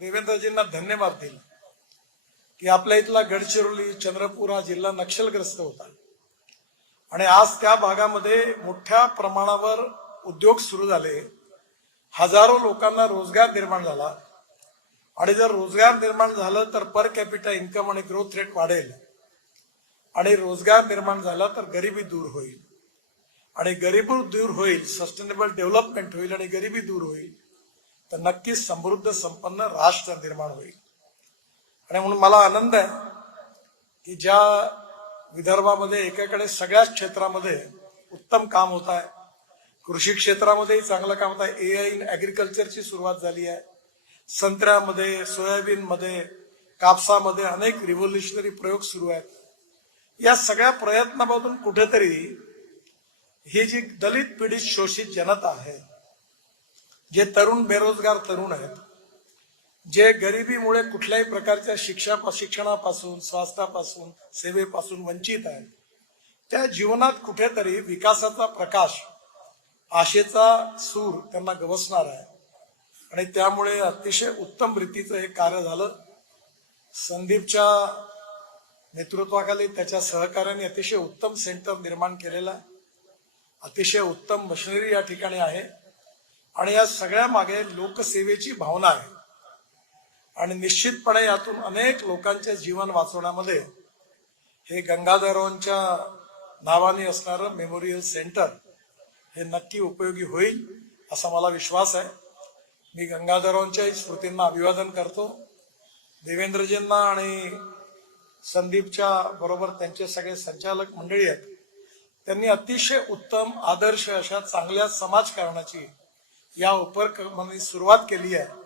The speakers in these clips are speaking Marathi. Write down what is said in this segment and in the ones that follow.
देवेंद्रजींना धन्यवाद देईल की आपल्या इथला गडचिरोली चंद्रपूर हा जिल्हा नक्षलग्रस्त होता आणि आज त्या भागामध्ये मोठ्या प्रमाणावर उद्योग सुरू झाले, हजारो लोकांना रोजगार निर्माण झाला आणि जर रोजगार निर्माण झालं तर पर कॅपिटा इन्कम आणि ग्रोथ रेट वाढेल आणि रोजगार निर्माण झाला तर गरिबी दूर होईल आणि गरिबी दूर होईल, सस्टेनेबल डेव्हलपमेंट होईल आणि गरिबी दूर होईल तर नक्कीच समृद्ध संपन्न राष्ट्र निर्माण होईल। आणि म्हणून मला आनंद आहे की ज्या विदर्भामध्ये एकाकडे सगळ्याच क्षेत्रामध्ये उत्तम काम होत आहे, कृषी क्षेत्रामध्येही चांगलं काम होत आहे, AI इन ऍग्रिकल्चरची सुरुवात झाली आहे, संत्र्यामध्ये, सोयाबीनमध्ये, कापसामध्ये अनेक रिव्होल्युशनरी प्रयोग सुरू आहेत। या सगळ्या प्रयत्नामधून कुठेतरी ही जी दलित पीडित शोषित जनता आहे, जे तरुण बेरोजगार तरुण आहेत, जे गरिबीमुळे कुठल्याही प्रकारच्या शिक्षणापासून, स्वास्थ्यापासून, सेवेपासून वंचित आहेत, त्या जीवनात कुठेतरी विकासाचा प्रकाश, आशेचा सूर त्यांना गवसणार आहे आणि त्यामुळे अतिशय उत्तम रीतीचं हे कार्य झालं। संदीपच्या नेतृत्वाखाली त्याच्या सहकार्याने अतिशय उत्तम सेंटर निर्माण केलेलं आहे, अतिशय उत्तम मशिनरी या ठिकाणी आहे आणि या सगळ्या मागे लोकसेवेची भावना आहे आणि निश्चितपणे यातून अनेक लोकांचे जीवन वाचवण्यामध्ये हे गंगाधरांच्या नावाने असणारं मेमोरियल सेंटर हे नक्की उपयोगी होईल असा मला विश्वास आहे। मी गंगाधरांच्या स्मृतींना अभिवादन करतो। देवेंद्रजींना आणि संदीपच्या बरोबर त्यांचे सगळे संचालक मंडळी आहेत, त्यांनी अतिशय उत्तम आदर्श अशा चांगल्या समाजकारणाची या उपक्रमाने सुरुवात केली आहे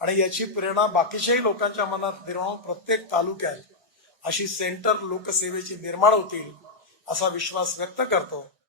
आणि याची प्रेरणा बाकीच्याही लोकांच्या मनात निर्माण, प्रत्येक तालुक्यात अशी सेंटर लोकसेवेची निर्माण होतील असा विश्वास व्यक्त करतो।